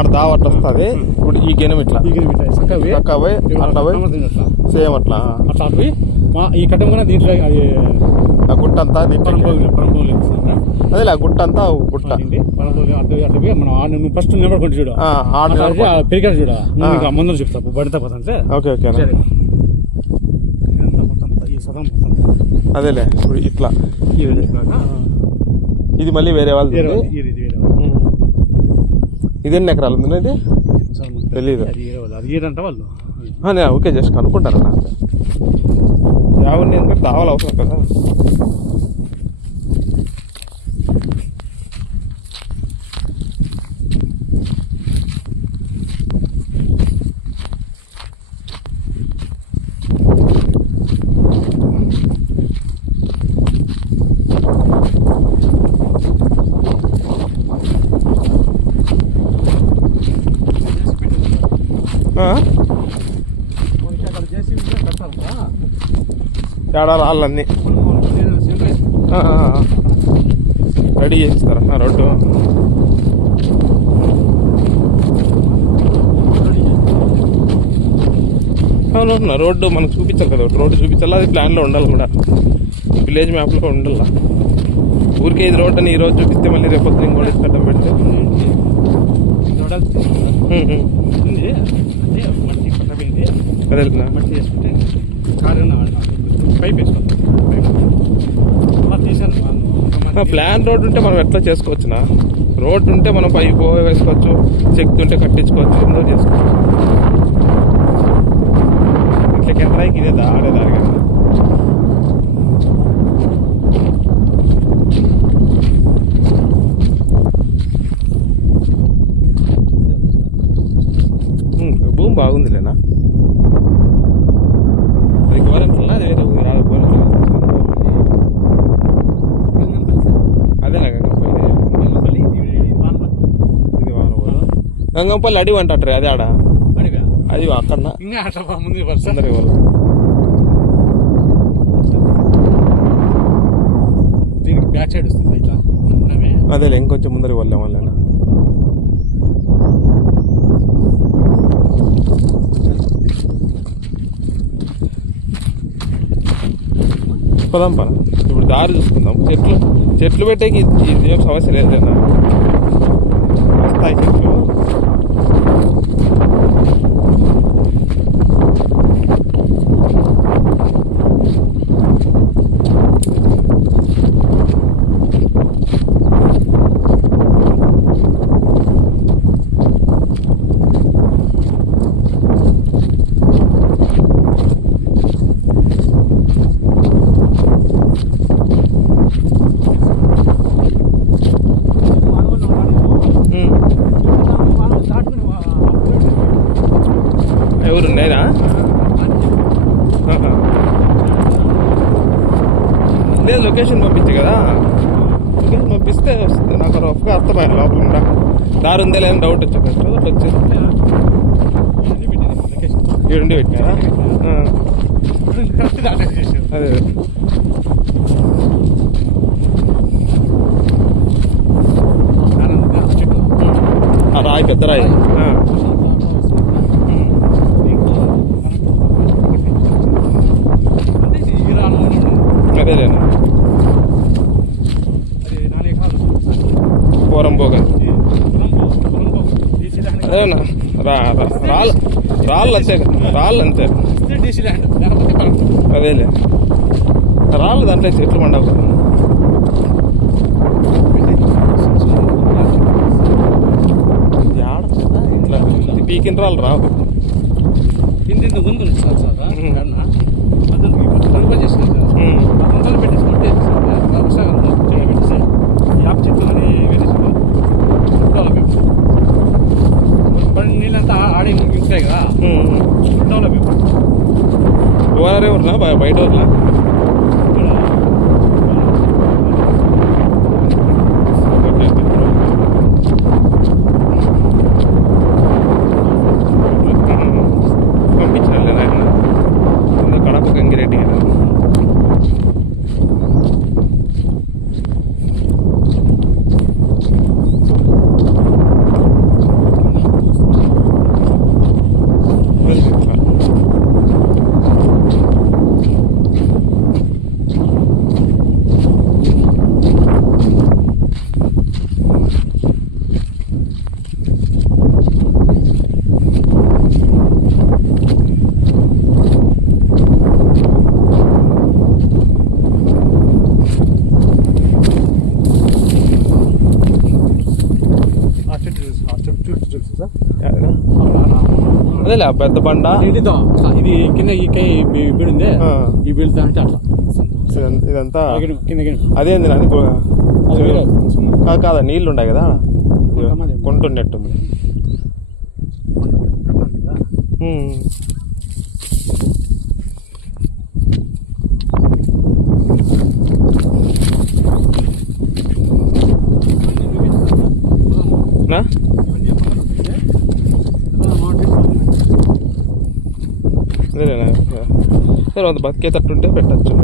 ఆడ దావట్ వస్తుంది. ఇప్పుడు ఈ గెనం ఇట్లా చక్కగా పోయి అట్లా పోయి సేమ్ అట్లా అట్లా పోయి ఈ కట్టం కూడా దీంట్లో ఆ గుట్ట అంతా అదే గుట్ట అంతా గుట్ట మనం ఫస్ట్ నెంబర్ కొంటే చూడు పెరిగాడు చూడ ముందు చెప్తా బడితే పోతాంటే. ఓకే ఓకే అదేలే ఇప్పుడు ఇట్లా ఇది మళ్ళీ వేరే వాళ్ళు ఇది ఎన్ని ఎకరాలు ఉంది ఇది తెలీదు. ఓకే జస్ట్ కనుక్కుంటారన్నా యావన్నీ ఎందుకంటే దావాలు అవసరం కదా. ఏడా రాళ్ళన్నీ రెడీ చేస్తారా రోడ్డు? అవును రోడ్డు మనకు చూపించాలి కదా, రోడ్డు చూపించాలి. అది ప్లాన్లో ఉండాలి కూడా, విలేజ్ మ్యాప్లో ఉండాల. ఊరికే ఇది రోడ్ అని ఈరోజు చూపిస్తే మళ్ళీ రేపొద్దు ఇంకోటి కట్టం పెడితే అదేనా ప్లాన్ రోడ్ ఉంటే మనం ఎట్లా చేసుకోవచ్చునా? రోడ్డు ఉంటే మనం పైపు వేసుకోవచ్చు, చెక్ ఉంటే కట్టించుకోవచ్చు, ఎంతో చేసుకోవచ్చు. ఇట్లా కెమెరాకి ఇదే ఆడేదారి కదా. భూమి బాగుందిలేనా? అది గోరంట్లా అదే అదేనా గంగంపల్లి? ఇది వానపల్లి. గంగంపల్లి అడివి అంటారు, అదే ఆడ అది అక్కడ దీనికి బ్యాక్ సైడ్ వస్తుంది ఇట్లా. అదేలే ఇంకొంచెం ముందరికి వెళ్ళాం వల్ల పదాం పద. ఇప్పుడు దారి చూసుకుందాం. చెట్లు పెట్టేకి ఏం సమస్య లేదు కదా, వస్తాయి చెట్లు. ఎవరున్నాయినా లేదు, లొకేషన్ పంపించే కదా. లొకేషన్ పంపిస్తే వస్తుంది. నాకు రఫ్గా అర్థమైంది లోపల ఉండా దారి ఉందే లేదని డౌట్ వచ్చే ఫస్ట్ అట్లా వచ్చేస్తే ఈడుండి పెట్టినారా? అదే రాయి, పెద్ద రాయి. అదేలేనా పోరంబోగా అదేనా రాళ్ళు అంతే, రాళ్ళు అంతే. అదేలే రాళ్ళు దాంట్లో చెట్లు మండవు. ఇట్లా పీకిన రాళ్ళు రావు. నీళ్ళంతా ఆడి ఉంటాయి కదా, ఎవరెవరునా బయట వాళ్ళ పంపించాలి నాయన కడప గంగిరెడ్డి కదా. అదేలే ఆ పెద్ద బండ. నీటితో ఇది కింద ఈ బీడు ఉంది, ఆ. ఈ బీడుతో అంటే అట్లా ఇదంతా కింద అదేంది నాని అది వేరే సున్నం. కాదా నీళ్ళు ఉన్నాయి కదా కొండమాది. కొంటున్నట్టుంది. ఉమ్. నా? అదేలేనా సరే అంత బతికేటట్టుంటే పెట్టచ్చు.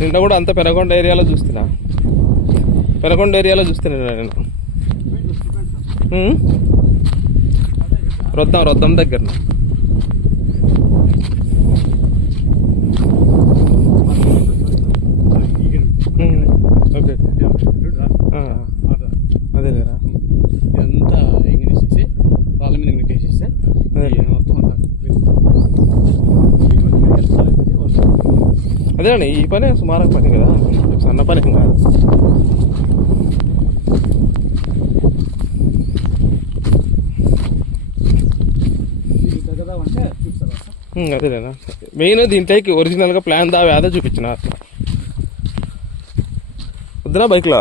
నిన్న కూడా అంత పెనకొండ ఏరియాలో చూస్తున్నా నేను. రొద్దం దగ్గర ఓకే అదేలేరా. ఇదంతా ఎంగనేసేసి వాళ్ళ మీద ఎంగనేసేస్తే మొత్తం అదేనండి ఈ పని సుమారు పని కదా, సన్న పని కాదు. అదేలేనా మెయిన్ దీంట్లోకి ఒరిజినల్గా ప్లాన్ దా వ్యాధ చూపించిన అట్లా వద్దునా బైక్లో.